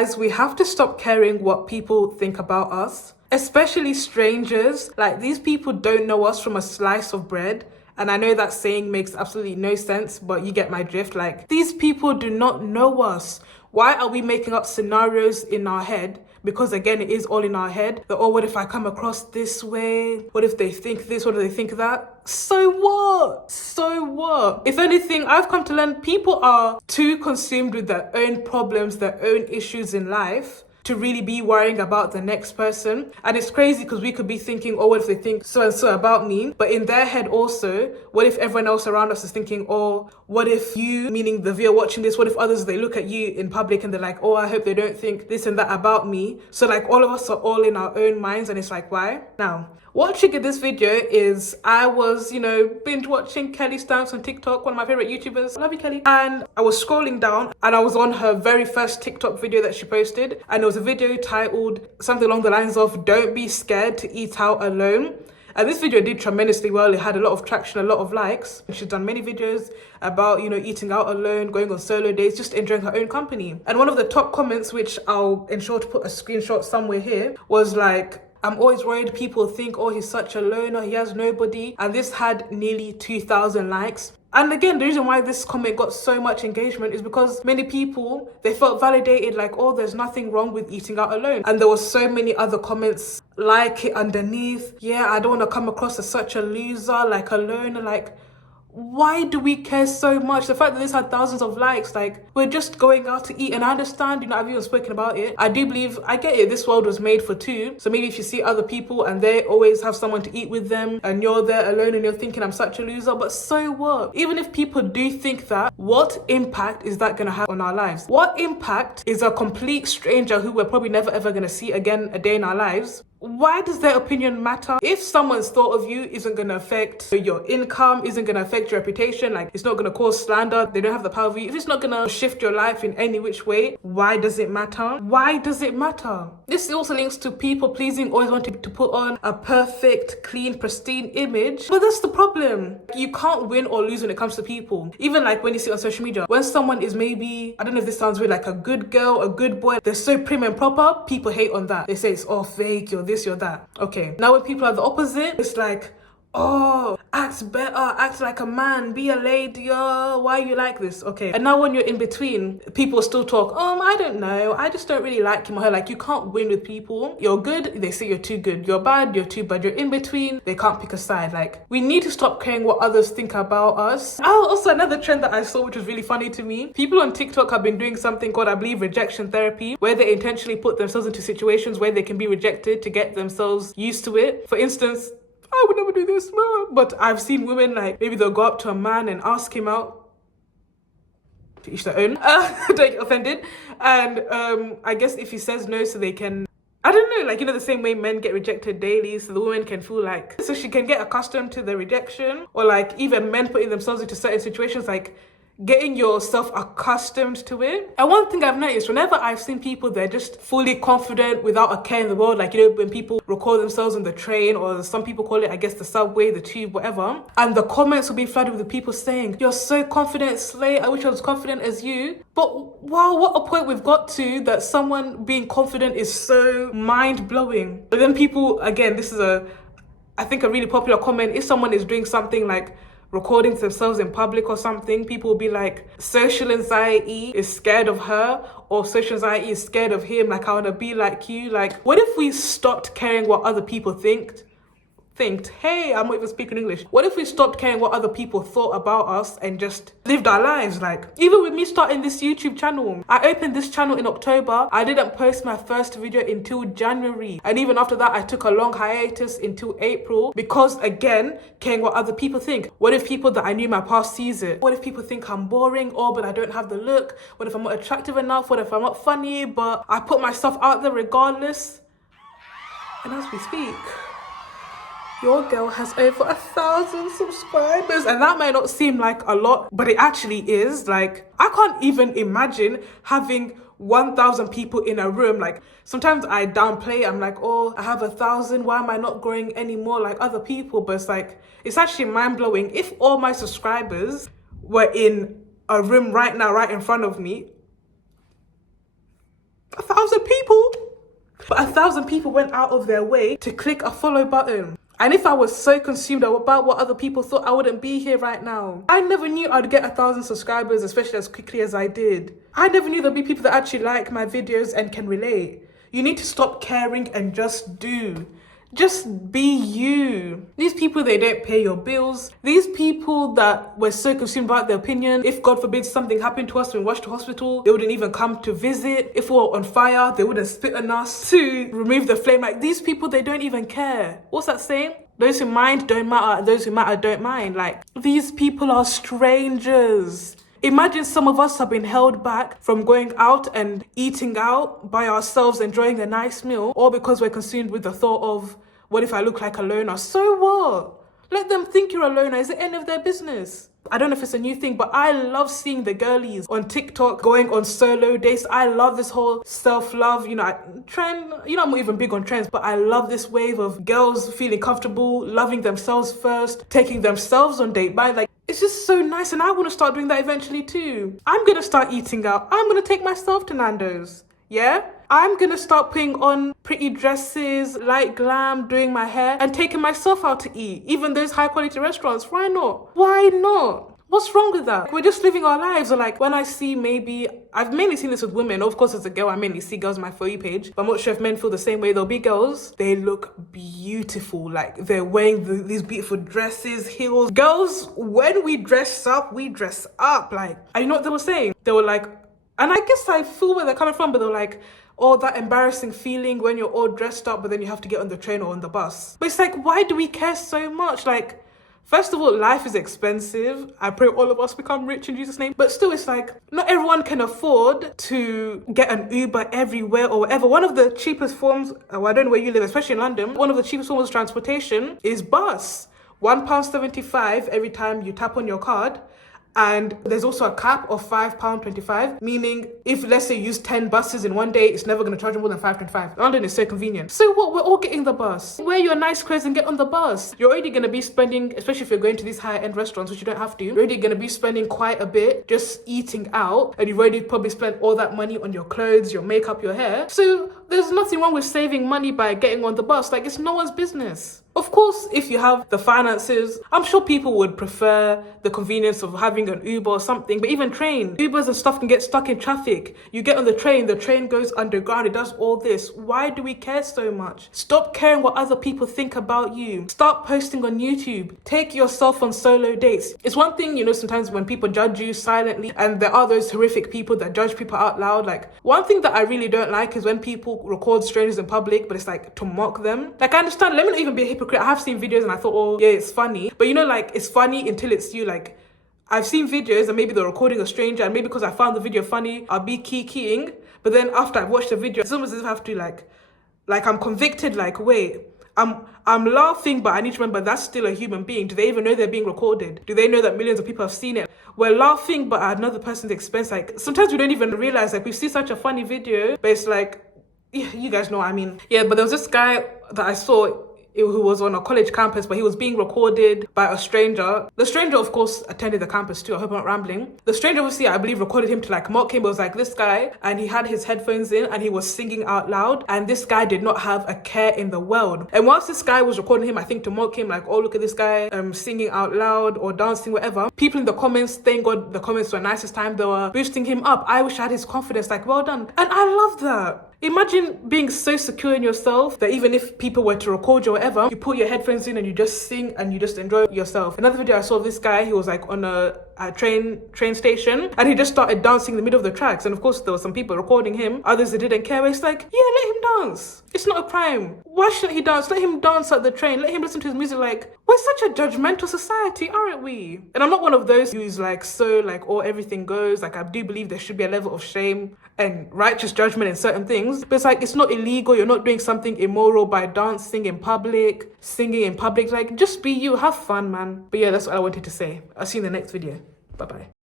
Guys, we have to stop caring what people think about us, especially strangers. Like, these people don't know us from a slice of bread. And I know that saying makes absolutely no sense, but you get my drift. Like, these people do not know us. Why are we making up scenarios in our head? Because again, it is all in our head. That, oh, what if I come across this way? What if they think this? What if they think that? So what? So what? If anything, I've come to learn people are too consumed with their own problems, their own issues in life, to really be worrying about the next person. And it's crazy because we could be thinking, oh, what if they think so and so about me? But in their head also, what if everyone else around us is thinking, oh, what if you, meaning the viewer watching this, what if others, they look at you in public and they're like, oh, I hope they don't think this and that about me. So like all of us are all in our own minds, and it's like, why? Now, what triggered this video is I was, binge watching Kelly Stamps on TikTok, one of my favorite YouTubers. Love you, Kelly. And I was scrolling down and I was on her very first TikTok video that she posted. And it was a video titled something along the lines of, don't be scared to eat out alone. And this video did tremendously well. It had a lot of traction, a lot of likes. She's done many videos about, eating out alone, going on solo dates, just enjoying her own company. And one of the top comments, which I'll ensure to put a screenshot somewhere here, was like, I'm always worried people think, oh, he's such a loner, he has nobody. And this had nearly 2,000 likes. And again, the reason why this comment got so much engagement is because many people, they felt validated, like, oh, there's nothing wrong with eating out alone. And there were so many other comments like it underneath. Yeah, I don't want to come across as such a loser, like a loner, like, why do we care so much? The fact that this had thousands of likes, like, we're just going out to eat. And I understand, I've even spoken about it. I do believe, I get it, this world was made for two. So maybe if you see other people and they always have someone to eat with them and you're there alone and you're thinking, I'm such a loser, but so what? Even if people do think that, what impact is that gonna have on our lives? What impact is a complete stranger who we're probably never ever gonna see again a day in our lives? Why does their opinion matter? If someone's thought of you isn't going to affect your income, isn't going to affect your reputation, like it's not going to cause slander, they don't have the power of you, if it's not going to shift your life in any which way, why does it matter? Why does it matter? This also links to people pleasing, always wanting to put on a perfect, clean, pristine image. But that's the problem. You can't win or lose when it comes to people. Even like when you see on social media, when someone is maybe, I don't know if this sounds weird, like a good girl, a good boy, they're so prim and proper, people hate on that. They say it's all fake, you're this, you're that. Okay, now when people are the opposite, it's like, oh, act better, act like a man, be a lady, oh, why are you like this? Okay, and now when you're in between, people still talk, I don't know, I just don't really like him or her. Like, you can't win with people. You're good, they say you're too good. You're bad, you're too bad. You're in between, they can't pick a side. Like, we need to stop caring what others think about us. Oh, also another trend that I saw, which was really funny to me, people on TikTok have been doing something called, I believe, rejection therapy, where they intentionally put themselves into situations where they can be rejected to get themselves used to it. For instance, I would never do this, but I've seen women, like, maybe they'll go up to a man and ask him out. To each their own. Don't get offended. And I guess if he says no, so they can, I don't know, like, the same way men get rejected daily, so the woman can feel like, so she can get accustomed to the rejection. Or like even men putting themselves into certain situations, like getting yourself accustomed to it. And one thing I've noticed, whenever I've seen people, they're just fully confident without a care in the world, like, when people record themselves on the train, or some people call it, I guess, the subway, the tube, whatever, and the comments will be flooded with the people saying, you're so confident, Slay, I wish I was confident as you. But wow, what a point we've got to, that someone being confident is so mind-blowing. But then people, again, this is I think a really popular comment, if someone is doing something like recording themselves in public or something, people will be like, social anxiety is scared of her, or social anxiety is scared of him, like, I want to be like you. Like, what if we stopped caring what other people think? Hey, I'm not even speaking English. What if we stopped caring what other people thought about us and just lived our lives? Like, even with me starting this YouTube channel, I opened this channel in October. I didn't post my first video until January. And even after that, I took a long hiatus until April because, again, caring what other people think. What if people that I knew in my past sees it? What if people think I'm boring, or but I don't have the look? What if I'm not attractive enough? What if I'm not funny, but I put myself out there regardless? And as we speak, your girl has over 1,000 subscribers, and that might not seem like a lot, but it actually is. Like, I can't even imagine having 1,000 people in a room. Like, sometimes I downplay, I'm like, oh, I have 1,000, why am I not growing any more like other people? But it's like, it's actually mind-blowing. If all my subscribers were in a room right now, right in front of me, 1,000 people. But 1,000 people went out of their way to click a follow button. And if I was so consumed about what other people thought, I wouldn't be here right now. I never knew I'd get 1,000 subscribers, especially as quickly as I did. I never knew there'd be people that actually like my videos and can relate. You need to stop caring and just do. Just be you. These people, they don't pay your bills. These people that were so consumed about their opinion, if God forbid something happened to us when we rushed to hospital, they wouldn't even come to visit. If we were on fire, they wouldn't spit on us to remove the flame. Like, these people, they don't even care. What's that saying? Those who mind don't matter, and those who matter don't mind. Like, these people are strangers. Imagine some of us have been held back from going out and eating out by ourselves, enjoying a nice meal, all because we're consumed with the thought of, what if I look like a loner? So what? Let them think you're a loner. Is it any of their business? I don't know if it's a new thing, but I love seeing the girlies on TikTok going on solo dates. I love this whole self-love, trend. I'm not even big on trends, but I love this wave of girls feeling comfortable, loving themselves first, taking themselves on date by it's just so nice, and I want to start doing that eventually too. I'm going to start eating out. I'm going to take myself to Nando's. Yeah? I'm going to start putting on pretty dresses, light glam, doing my hair, and taking myself out to eat. Even those high quality restaurants. Why not? Why not? What's wrong with that? We're just living our lives. Or when I see I've mainly seen this with women. Of course, as a girl, I mainly see girls on my For You page. But I'm not sure if men feel the same way. There'll be girls. They look beautiful. They're wearing these beautiful dresses, heels. Girls, when we dress up, we dress up. And you know what they were saying? They were like, and I guess I feel where they're coming from, but they're like, oh, that embarrassing feeling when you're all dressed up, but then you have to get on the train or on the bus. But it's why do we care so much? First of all, life is expensive. I pray all of us become rich in Jesus' name. But still, it's not everyone can afford to get an Uber everywhere or whatever. One of the cheapest forms, I don't know where you live, especially in London, one of the cheapest forms of transportation is bus. £1.75 every time you tap on your card. And there's also a cap of £5.25, meaning if, let's say, you use 10 buses in one day, it's never going to charge you more than £5.25. London is so convenient. So what? We're all getting the bus. Wear your nice clothes and get on the bus. You're already going to be spending, especially if you're going to these high-end restaurants, which you don't have to, you're already going to be spending quite a bit just eating out. And you've already probably spent all that money on your clothes, your makeup, your hair. So there's nothing wrong with saving money by getting on the bus. It's no one's business. Of course, if you have the finances, I'm sure people would prefer the convenience of having an Uber or something, but even train. Ubers and stuff can get stuck in traffic. You get on the train goes underground, it does all this. Why do we care so much? Stop caring what other people think about you. Start posting on YouTube. Take yourself on solo dates. It's one thing, sometimes when people judge you silently, and there are those horrific people that judge people out loud. One thing that I really don't like is when people record strangers in public, but it's to mock them. I understand, let me not even be a hypocrite. I have seen videos and I thought, oh yeah, it's funny. But it's funny until it's you. I've seen videos and maybe they're recording a stranger, and maybe because I found the video funny, I'll be keying. But then after I've watched the video, it's almost as if I have to I'm convicted, wait, I'm laughing, but I need to remember that's still a human being. Do they even know they're being recorded? Do they know that millions of people have seen it? We're laughing, but at another person's expense. Sometimes we don't even realize, we see such a funny video, but it's yeah, you guys know what I mean. Yeah, but there was this guy that I saw who was on a college campus, but he was being recorded by a stranger. The stranger, of course, attended the campus too. I hope I'm not rambling. The stranger, obviously, I believe, recorded him to mock him. It was this guy, and he had his headphones in, and he was singing out loud, and this guy did not have a care in the world. And whilst this guy was recording him, I think to mock him, oh, look at this guy singing out loud or dancing, whatever, people in the comments, thank God the comments were nicest time, they were boosting him up. I wish I had his confidence, well done. And I love that. Imagine being so secure in yourself that even if people were to record you or whatever, you put your headphones in and you just sing and you just enjoy yourself. Another video I saw of this guy, he was on a train station, and he just started dancing in the middle of the tracks. And of course, there were some people recording him, others that didn't care. It's yeah, let him dance. It's not a crime. Why shouldn't he dance? Let him dance at the train. Let him listen to his music. We're such a judgmental society, aren't we? And I'm not one of those who's oh, everything goes. I do believe there should be a level of shame and righteous judgment in certain things. But it's not illegal. You're not doing something immoral by dancing in public, singing in public. Just be you. Have fun, man. But yeah, that's what I wanted to say. I'll see you in the next video. Bye-bye.